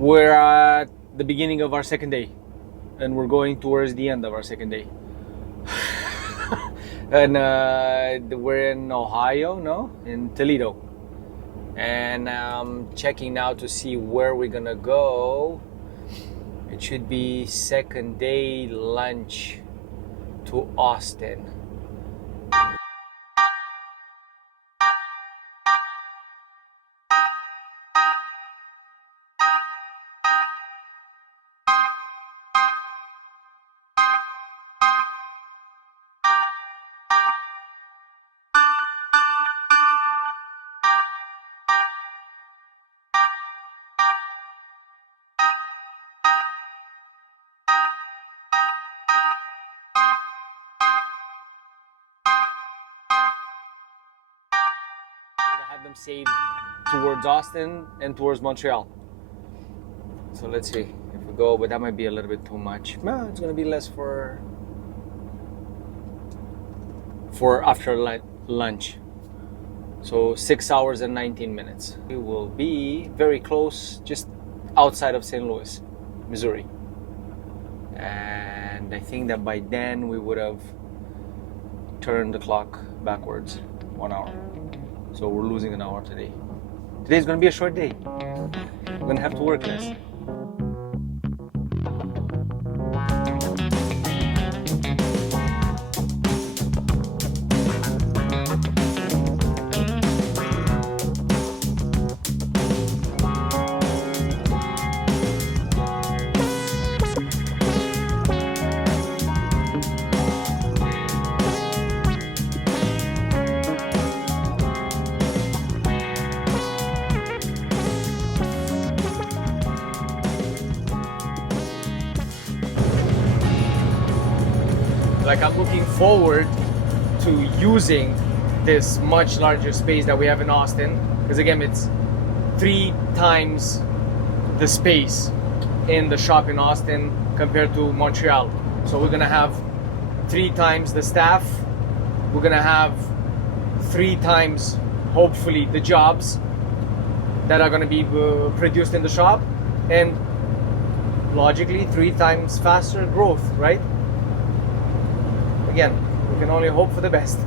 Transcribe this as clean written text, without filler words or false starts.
We're at the beginning of our second day, and we're going towards the end of our second day. And we're in Ohio, no? In Toledo. And I'm checking now to see where we're gonna go. It should be second day lunch to Austin. I have them saved towards Austin and towards Montreal. So let's see if we go, but that might be a little bit too much. No, it's gonna be less for after lunch. So 6 hours and 19 minutes. We will be very close, just outside of St. Louis, Missouri. And I think that by then we would have turned the clock backwards 1 hour. So we're losing an hour today. Today's gonna be a short day. We're gonna have to work less. Like, I'm looking forward to using this much larger space that we have in Austin, because again, it's 3 times the space in the shop in Austin compared to Montreal. So we're gonna have 3 times the staff, we're gonna have 3 times, hopefully, the jobs that are gonna be produced in the shop, and logically 3 times faster growth, right? Again, we can only hope for the best.